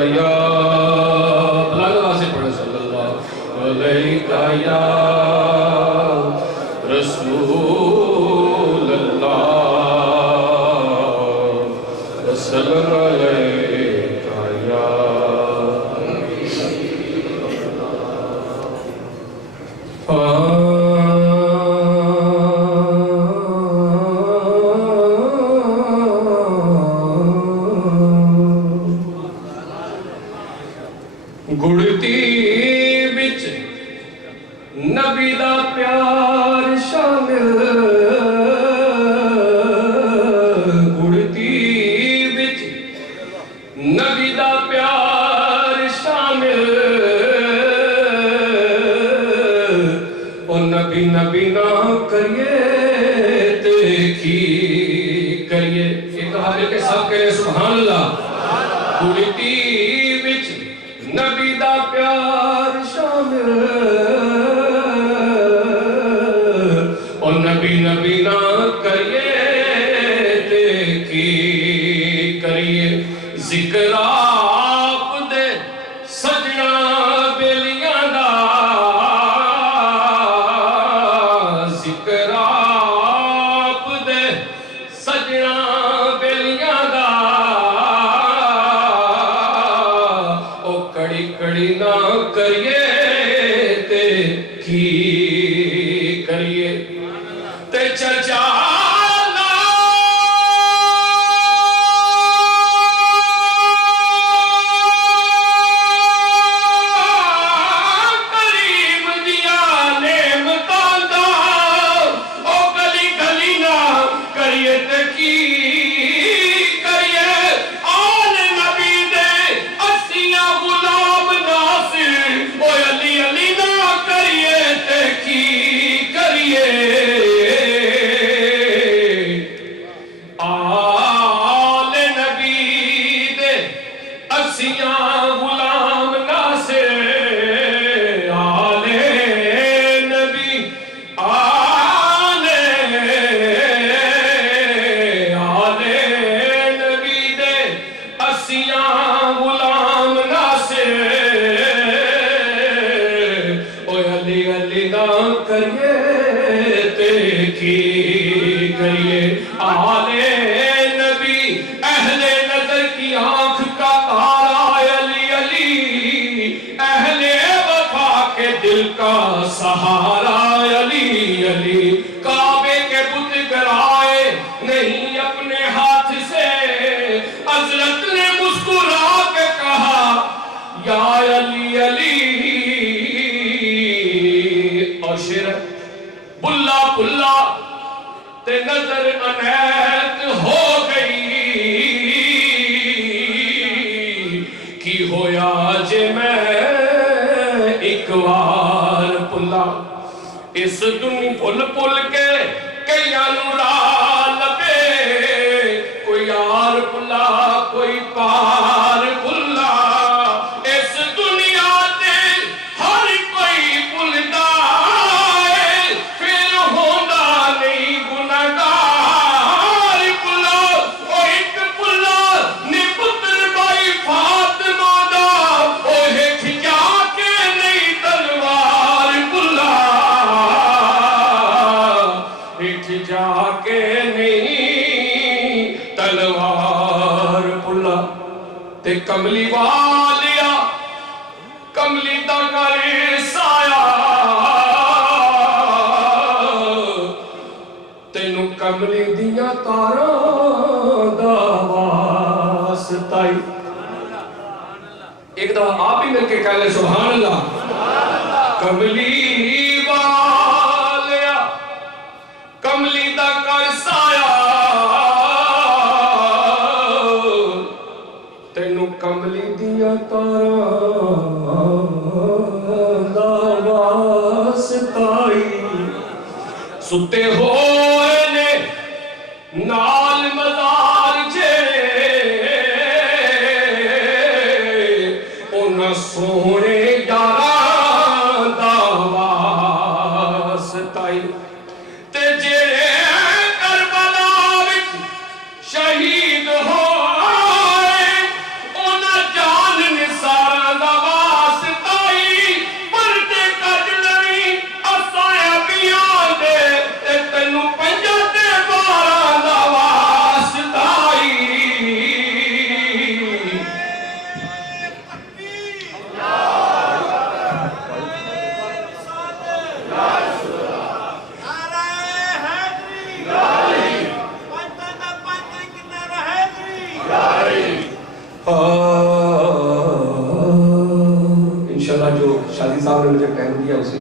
या बुलंद से पढ़े सल्लल्लाहु अलैका या रसूल अल्लाह वसल्लम अलैका या गुड़ती बिच नबी दा प्यार शामिल गुड़ती बिच नबी दा प्यार शामिल ओ नबी नबी ना करिए ते की करिए एक हाल के सब कहे सुभान अल्लाह गुड़ती बिच नबी दा प्यार शामिल और नबी नबी ना करिए ते की करिए जिक्र आप दे सजना बेलियां दा जिक्र आप दे सजना बेलियां दा कड़ी कड़ी ना करिए ते की करिए ते चर्चा ना करीम दिया नेमतां दा ओ गली गली ना करिए ते की सहारा अली अली काबे के बुत गिराए नहीं अपने हाथ से हजरत ने मुस्कुरा के कहा या अली अली और शेर बुल्ला बुल्ला ते नजर अनैत हो गई की होया जे मैं एक बार पुल्ला इस दुनी पुल पुल के कईयां नू राह लभे कोई यार पुल्ला कोई पार पुल्ला इस दुनिया ते हर कोई पुलदा है फिर होंदा नहीं गुनाहगार पुल्ला ओ एक पुल्ला ने पुत्र भाई फातिमा दा ओ हेठ जाके नहीं तलवार पुल्ला हेठ जाके नहीं तलवार पुल्ला ते कमली वालिया कमली दा घर साया तेनू कमली दिया तारां दा वास्ताई एक दफा आप ही मिलके कह ले सुभान अल्लाह कमली वालिया कमली दा घर साया तेनू कमली दिया तारां दा वास्ताई सुते होए ने नाल मज़ार जे उन्हां सोहणे